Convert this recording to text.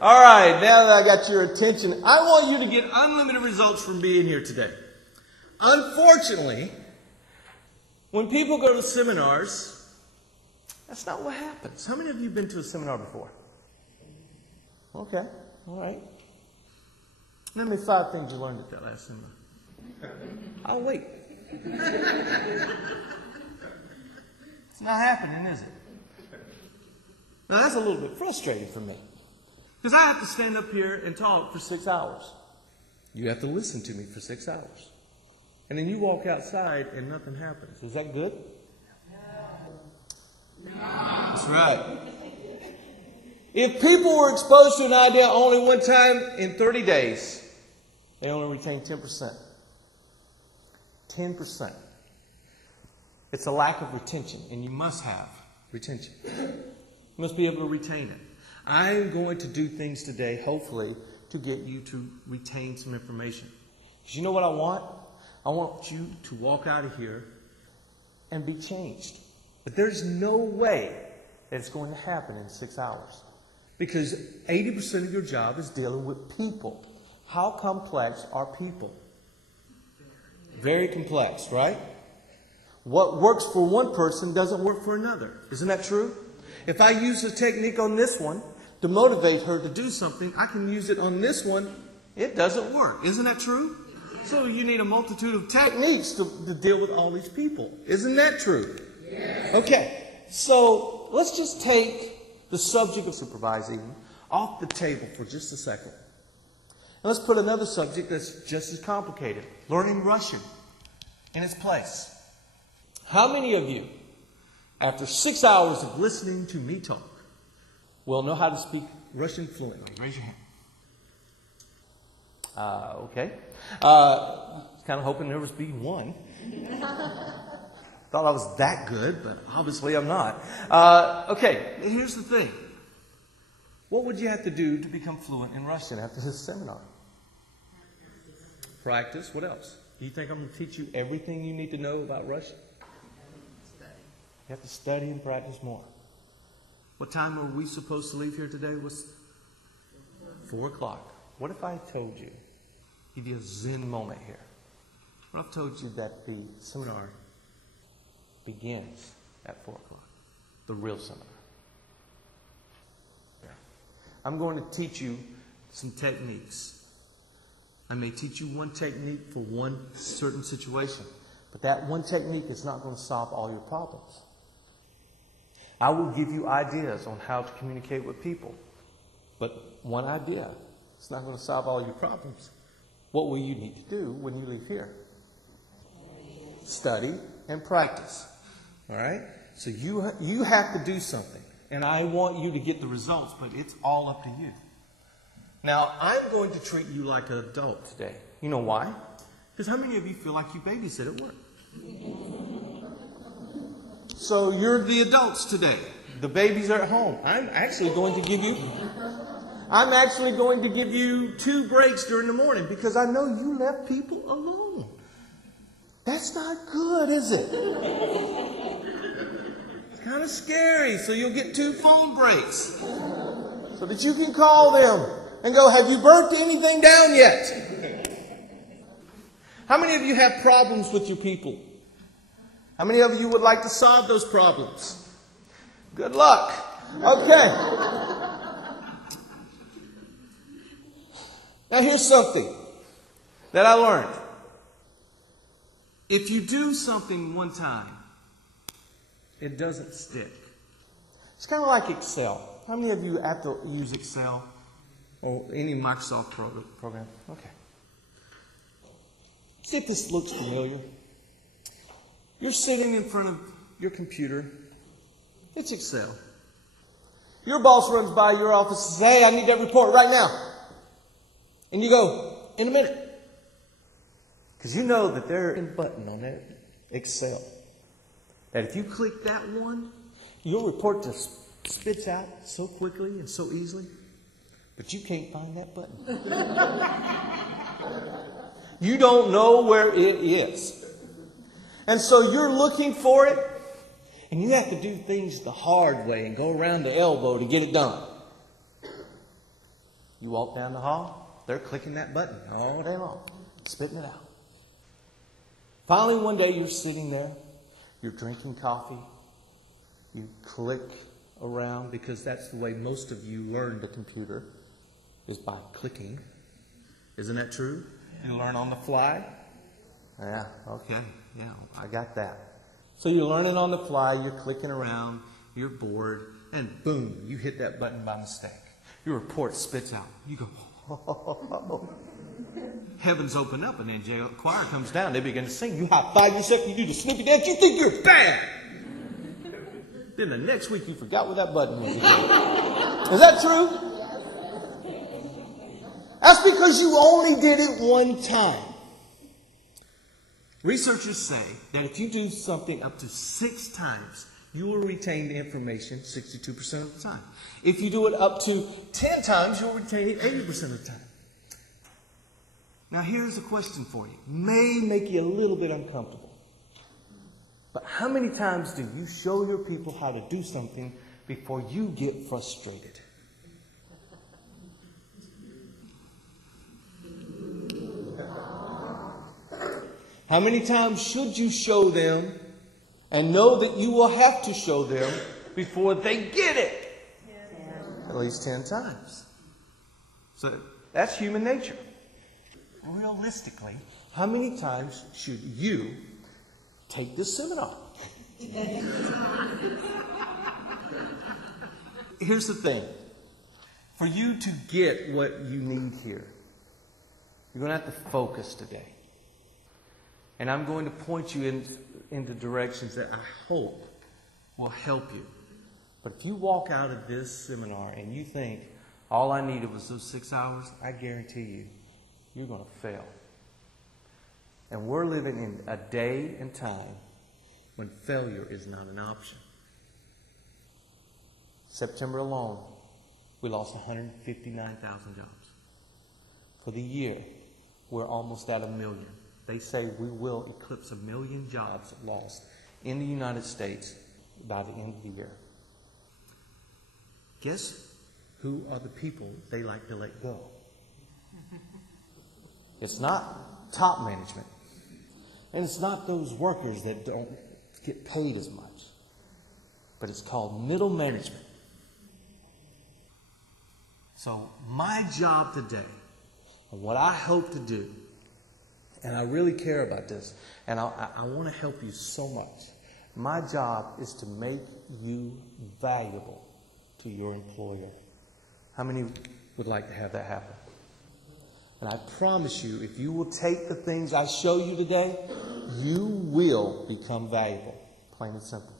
All right, now that I got your attention, I want you to get unlimited results from being here today. Unfortunately, when people go to seminars, that's not what happens. How many of you have been to a seminar before? Okay, all right. Name me 5 things you learned at that last seminar. I'll wait. It's not happening, is it? Now, that's a little bit frustrating for me. Because I have to stand up here and talk for 6 hours. You have to listen to me for 6 hours. And then you walk outside and nothing happens. Is that good? No. That's right. If people were exposed to an idea only one time in 30 days, they only retain 10%. 10%. It's a lack of retention, and you must have retention. You must be able to retain it. I'm going to do things today, hopefully, to get you to retain some information. Because you know what I want? I want you to walk out of here and be changed. But there's no way that it's going to happen in 6 hours. Because 80% of your job is dealing with people. How complex are people? Very complex, right? What works for one person doesn't work for another. Isn't that true? If I use a technique on this one to motivate her to do something, I can use it on this one. It doesn't work. Isn't that true? So you need a multitude of techniques to deal with all these people. Isn't that true? Yes. Okay, so let's just take the subject of supervising off the table for just a second. And let's put another subject that's just as complicated. Learning Russian in its place. How many of you, after 6 hours of listening to me talk, will know how to speak Russian fluently? Raise your hand. Okay. Kind of hoping there was be one. Thought I was that good, but obviously I'm not. Okay, here's the thing. What would you have to do to become fluent in Russian after this seminar? Practice. What else? Do you think I'm going to teach you everything you need to know about Russian? You have to study and practice more. What time are we supposed to leave here today? Was 4 o'clock. What if I told you, give you a Zen moment here. What if I told you that the seminar begins at 4 o'clock? The real seminar. I'm going to teach you some techniques. I may teach you one technique for one certain situation, but that one technique is not going to solve all your problems. I will give you ideas on how to communicate with people, but one idea is not going to solve all your problems. What will you need to do when you leave here? Study and practice. All right? So you have to do something. And I want you to get the results, but it's all up to you. Now, I'm going to treat you like an adult today. You know why? Because how many of you feel like you babysit at work? So you're the adults today. The babies are at home. I'm actually going to give you 2 breaks during the morning because I know you left people alone. That's not good, is it? It's kind of scary. So you'll get 2 phone breaks so that you can call them and go, have you burnt anything down yet? How many of you have problems with your people? How many of you would like to solve those problems? Good luck. Okay. Now here's something that I learned. If you do something one time, it doesn't stick. It's kind of like Excel. How many of you have to use Excel or any Microsoft program? Okay. See if this looks familiar. You're sitting in front of your computer. It's Excel. Your boss runs by your office and says, hey, I need that report right now. And you go, in a minute. Because you know that there's a button on that Excel that if you click that one, your report just spits out so quickly and so easily, but you can't find that button. You don't know where it is. And so you're looking for it, and you have to do things the hard way and go around the elbow to get it done. You walk down the hall, they're clicking that button all day long, spitting it out. Finally, one day you're sitting there, you're drinking coffee, you click around, because that's the way most of you learn the computer, is by clicking. Isn't that true? You learn on the fly? Yeah, okay, yeah, I got that. So you're learning on the fly, you're clicking around, you're bored, and boom, you hit that button by mistake. Your report spits out. You go, oh. Heavens open up, and then jail choir comes down. They begin to sing. You high-five yourself, you do the snippy dance, you think you're bad. Then the next week you forgot where that button was again. Is that true? That's because you only did it one time. Researchers say that if you do something up to 6 times, you will retain the information 62% of the time. If you do it up to 10 times, you'll retain it 80% of the time. Now here's a question for you. May make you a little bit uncomfortable. But how many times do you show your people how to do something before you get frustrated? How many times should you show them and know that you will have to show them before they get it? 10. At least 10 times. So that's human nature. Realistically, how many times should you take this seminar? Here's the thing. For you to get what you need here, you're going to have to focus today. And I'm going to point you into directions that I hope will help you. But if you walk out of this seminar and you think, all I needed was those 6 hours, I guarantee you, you're going to fail. And we're living in a day and time when failure is not an option. September alone, we lost 159,000 jobs. For the year, we're almost at 1 million. They say we will eclipse 1 million jobs lost in the United States by the end of the year. Guess who are the people they like to let go? It's not top management. And it's not those workers that don't get paid as much. But it's called middle management. So my job today, and what I hope to do, and I really care about this, and I want to help you so much. My job is to make you valuable to your employer. How many would like to have that happen? And I promise you, if you will take the things I show you today, you will become valuable. Plain and simple.